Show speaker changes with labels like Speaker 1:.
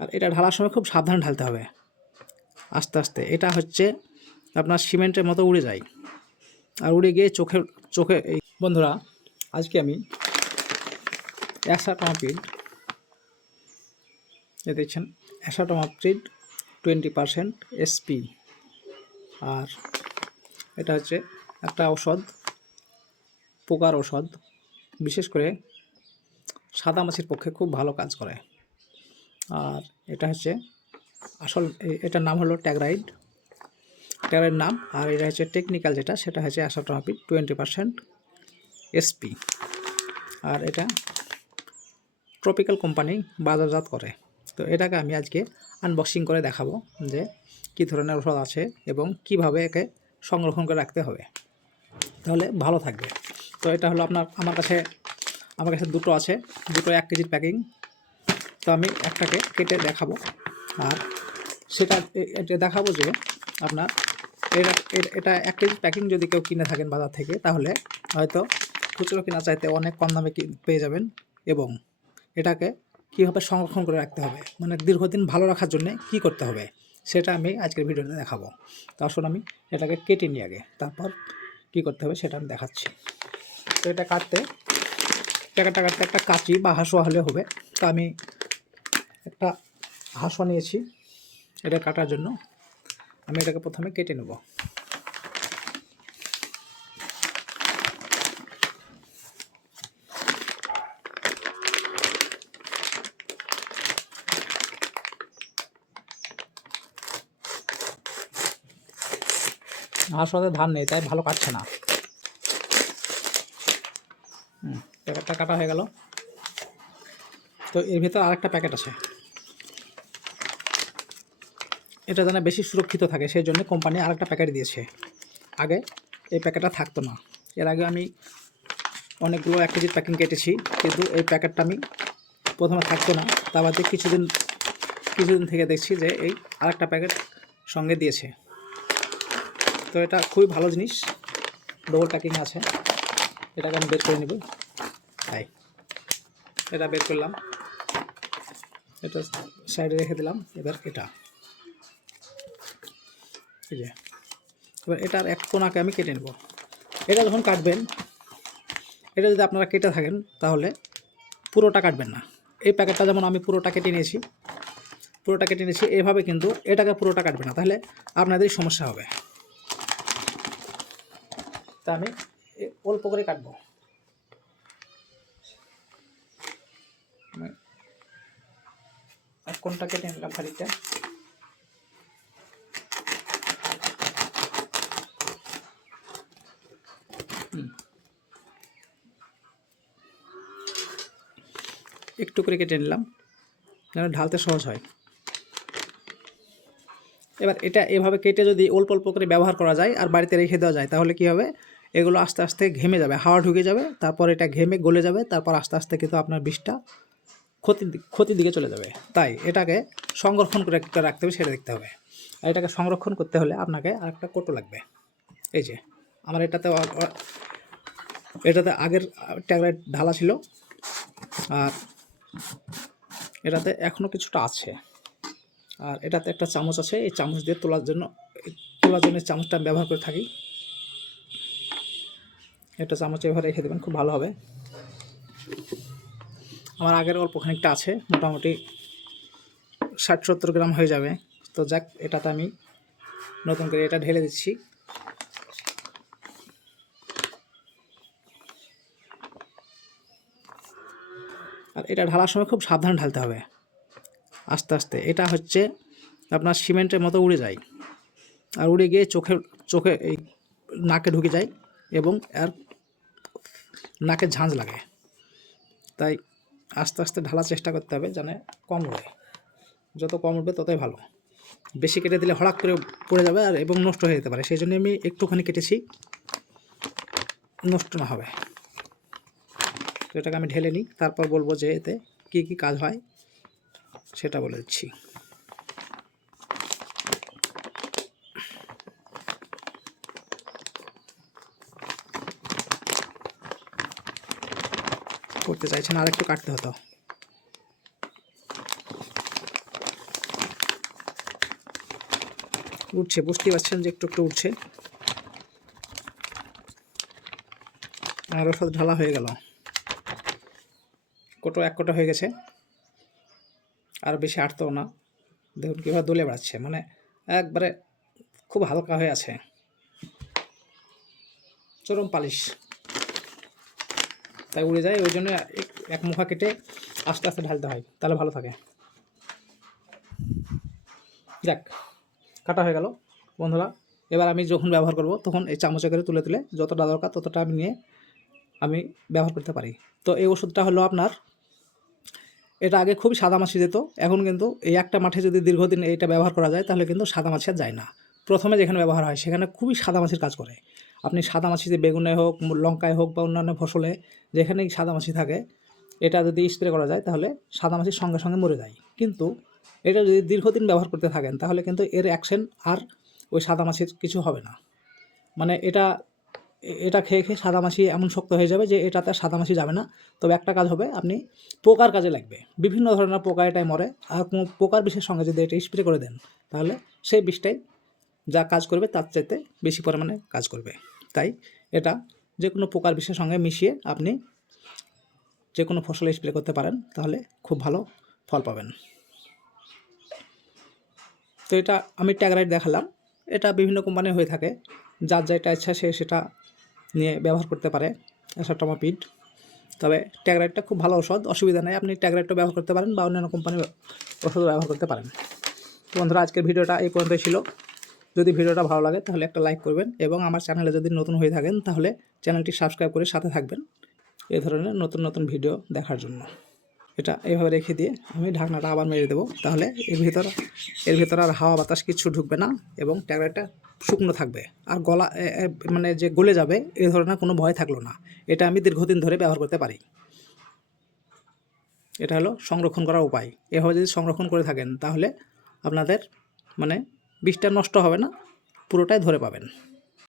Speaker 1: আর এটা ঢালার সময় খুব সাবধানে ঢালতে হবে। আস্তে আস্তে। এটা হচ্ছে আপনার সিমেন্টের মতো উড়ে যায়। আর উড়ে গিয়ে চোখে চোখে এই বন্ধুরা, আজকে আমি অ্যাসাটমাপিড এ দেখছেন অ্যাসাটমাপিড টোয়েন্টি পারসেন্ট এসপি আর এটা হচ্ছে একটা ঔষধ, পোকার ঔষধ। বিশেষ করে সাদা মাছির পক্ষে খুব ভালো কাজ করে। আর এটা হচ্ছে আসল এটার নাম হলো ট্যাগরাইড। ট্যাগরাইড নাম, আর এটা হচ্ছে টেকনিক্যাল যেটা, সেটা হচ্ছে অ্যাসাট্রাপিড টোয়েন্টি পারসেন্ট এসপি। আর এটা ট্রপিক্যাল কোম্পানি বাজারজাত করে। তো এটাকে আমি আজকে আনবক্সিং করে দেখাবো যে কী ধরনের ওষুধ আছে এবং কীভাবে একে সংরক্ষণ করে রাখতে হবে। তাহলে ভালো থাকবে। তো এটা হলো আপনার, আমার কাছে আমার কাছে দুটো আছে, দুটো এক কেজির প্যাকিং। তো আমি একটাকে কেটে দেখাবো। আর সেটা এটা দেখাবো যে আপনার এটা এটা এক কেজি প্যাকিং যদি কেউ কিনে থাকেন বাজার থেকে, তাহলে হয়তো খুচরো কিনা চাইতে অনেক কম দামে পেয়ে যাবেন এবং এটাকে কীভাবে সংরক্ষণ করে রাখতে হবে মানে দীর্ঘদিন ভালো রাখার জন্য কি করতে হবে, সেটা আমি আজকের ভিডিওতে দেখাবো। তো আসুন আমি এটাকে কেটে নিই আগে, তারপর কি করতে হবে সেটা আমি দেখাচ্ছি। তো এটা কাটতে টাকাটা কাটতে একটা কাঁচি বা হাঁসুয়া হলে হবে। তো আমি একটা হাঁসুয়া নিয়েছি। এটা কাটার জন্য। আমি এটাকে প্রথমে কেটে নেব। হাঁসুয়াতে ধান নেই, তাই ভালো কাটছে না। হুম প্যাকেটটা কাটা হয়ে গেল। তো এর ভিতর আরেকটা প্যাকেট আছে। এটা যেন বেশি সুরক্ষিত থাকে, সেই জন্য কোম্পানি আরেকটা প্যাকেট দিয়েছে। আগে এই প্যাকেটটা থাকতো না। এর আগে আমি অনেকগুলো এক কেজির প্যাকিং কেটেছি, কিন্তু এই প্যাকেটটা আমি প্রথমে থাকতো না। তা বাদে কিছুদিন কিছুদিন থেকে দেখছি যে এই আরেকটা প্যাকেট সঙ্গে দিয়েছে। তো এটা খুবই ভালো জিনিস। ডবল প্যাকিং আছে। এটাকে আমি বের করে নেব। তাই এটা বের করলাম। এটা সাইডে রেখে দিলাম। এবার এটা। এই যে। এবার এটার এক কোনাকে আমি কেটে নেব। এটা যখন কাটবেন, এটা যদি আপনারা কেটে থাকেন, তাহলে পুরোটা কাটবেন না। এই প্যাকেটটা যেমন আমি পুরোটা কেটে নিয়েছি, পুরোটা কেটে নিয়েছি, এভাবে কিন্তু এটাকে পুরোটা কাটবে না। তাহলে আপনাদেরই সমস্যা হবে। তা আমি অল্প করে কাটবো। এক কোনটা কেটে নিলাম খানিকটা। একটু করে কেটে নিলাম, যেন ঢালতে সহজ হয়। এবার এটা এভাবে কেটে যদি অল্প অল্প করে ব্যবহার করা যায় আর বাড়িতে রেখে দেওয়া যায়, তাহলে কি হবে? এগুলো আস্তে আস্তে ঘেমে যাবে, হাওয়া ঢুকে যাবে, তারপর এটা ঘেমে গলে যাবে, তারপর আস্তে আস্তে কিন্তু আপনার বিষটা ক্ষতির দিক ক্ষতির দিকে চলে যাবে। তাই এটাকে সংরক্ষণ করে রাখতে হবে, সেটা দেখতে হবে। আর এটাকে সংরক্ষণ করতে হলে আপনাকে আরেকটা কোটো লাগবে। এই যে, আমার এটাতে এটাতে আগের ট্যাগলাইট ঢালা ছিল। আর এটাতে এখনও কিছুটা আছে। আর এটাতে একটা চামচ আছে, এই চামচ দিয়ে তোলার জন্য তোলার জন্য চামচটা ব্যবহার করে থাকি। এটা চামচ এভাবে রেখে দেবেন, খুব ভালো হবে। আমার আগের অল্প খানিকটা আছে, মোটামুটি ষাট সত্তর গ্রাম হয়ে যাবে। তো যাক, এটাতে আমি নতুন করে এটা ঢেলে দিচ্ছি। এটা ঢালার সময় খুব সাবধানে ঢালতে হবে। আস্তে আস্তে। এটা হচ্ছে আপনার সিমেন্টের মতো উড়ে যায়। আর উড়ে গিয়ে চোখে চোখে এই নাকে ঢুকে যায় এবং আর নাকে ঝাঁঝ লাগে। তাই আস্তে আস্তে ঢালার চেষ্টা করতে হবে যেন কম উড়ে। যত কম উঠবে ততই ভালো। বেশি কেটে দিলে হঠাৎ করে পড়ে যাবে আর এবং নষ্ট হয়ে যেতে পারে। সেই জন্য আমি একটুখানি কেটেছি। নষ্ট না হবে। এটাকে আমি ঢেলে নিই, তারপর বলব যে এতে কি কি কাজ হয় সেটা বলে দিচ্ছি। করতে চাইছেন আর একটু কাটতে হতো। উঠছে বুঝতে পারছেন যে একটু একটু উঠছে। আর ওষুধ ঢালা হয়ে গেল। কোটো এক কোটো হয়ে গেছে। আর বেশি আটতেও না। দেখুন কীভাবে দোলে বেড়াচ্ছে। মানে একবারে খুব হালকা হয়ে আছে। চরম পালিশ। তাই উড়ে যায়, ওই জন্য এক- এক মুখা কেটে আস্তে আস্তে ঢালতে হয়। তাহলে ভালো থাকে। যাক, কাটা হয়ে গেল। বন্ধুরা, এবার আমি যখন ব্যবহার করব, তখন এই চামচে করে তুলে তুলে যতটা দরকার ততটা আমি নিয়ে আমি ব্যবহার করতে পারি। তো এই ওষুধটা হলো আপনার এটা আগে খুবই সাদা মাছি যেত, এখন কিন্তু এই একটা মাঠে যদি দীর্ঘদিন এইটা ব্যবহার করা যায়, তাহলে কিন্তু সাদামাছি আর যায় না। প্রথমে যেখানে ব্যবহার হয়, সেখানে খুবই সাদা মাছির কাজ করে। আপনি সাদামাছিতে বেগুনে হোক লঙ্কায় হোক বা অন্যান্য ফসলে যেখানেই সাদা মাছি থাকে, এটা যদি স্প্রে করা যায়, তাহলে সাদা মাছির সঙ্গে সঙ্গে মরে যায়। কিন্তু এটা যদি দীর্ঘদিন ব্যবহার করতে থাকেন, তাহলে কিন্তু এর অ্যাকশন আর ওই সাদা মাছির কিছু হবে না। মানে এটা এটা খেয়ে খেয়ে সাদামাছি এমন শক্ত হয়ে যাবে যে এটাতে আর সাদামাছি যাবে না। তবে একটা কাজ হবে, আপনি পোকার কাজে লাগবে। বিভিন্ন ধরনের পোকা এটাই মরে। আর কোনো পোকার বিষের সঙ্গে যদি এটা স্প্রে করে দেন, তাহলে সেই বিষটাই যা কাজ করবে তার চাইতে বেশি পরিমাণে কাজ করবে। তাই এটা যে কোনো পোকার বিষের সঙ্গে মিশিয়ে আপনি যে কোনো ফসলে স্প্রে করতে পারেন, তাহলে খুব ভালো ফল পাবেন। তো এটা আমি ট্যাগরাইট দেখালাম। এটা বিভিন্ন কোম্পানি হয়ে থাকে। যার যেটা ইচ্ছা সে সেটা নিয়ে ব্যবহার করতে পারে অ্যাসাটমাপিড তবে ট্যাগরাইটটা খুব ভালো ওষুধ অসুবিধা নেই, আপনি ট্যাগরাইটটা ব্যবহার করতে পারেন বা অন্যান্য কোম্পানির ওষুধ ব্যবহার করতে পারেন। তো বন্ধুরা, আজকের ভিডিওটা এই পর্যন্তই ছিল। যদি ভিডিওটা ভালো লাগে, তাহলে একটা লাইক করবেন এবং আমার চ্যানেলে যদি নতুন হয়ে থাকেন, তাহলে চ্যানেলটি সাবস্ক্রাইব করে সাথে থাকবেন এই ধরনের নতুন নতুন ভিডিও দেখার জন্য। এটা এইভাবে রেখে দিয়ে আমি ঢাকনাটা আবার মেরে দেবো, তাহলে এর ভিতর এর ভিতর আর হাওয়া বাতাস কিছু ঢুকবে না এবং ট্যাগরাইটটা শুকনো থাকবে। আর গলা মানে যে গলে যাবে, এ ধরনের কোনো ভয় থাকল না। এটা আমি দীর্ঘদিন ধরে ব্যবহার করতে পারি। এটা হলো সংরক্ষণ করার উপায়। এভাবে যদি সংরক্ষণ করে থাকেন, তাহলে আপনাদের মানে বিষটা নষ্ট হবে না, পুরোটাই ধরে পাবেন।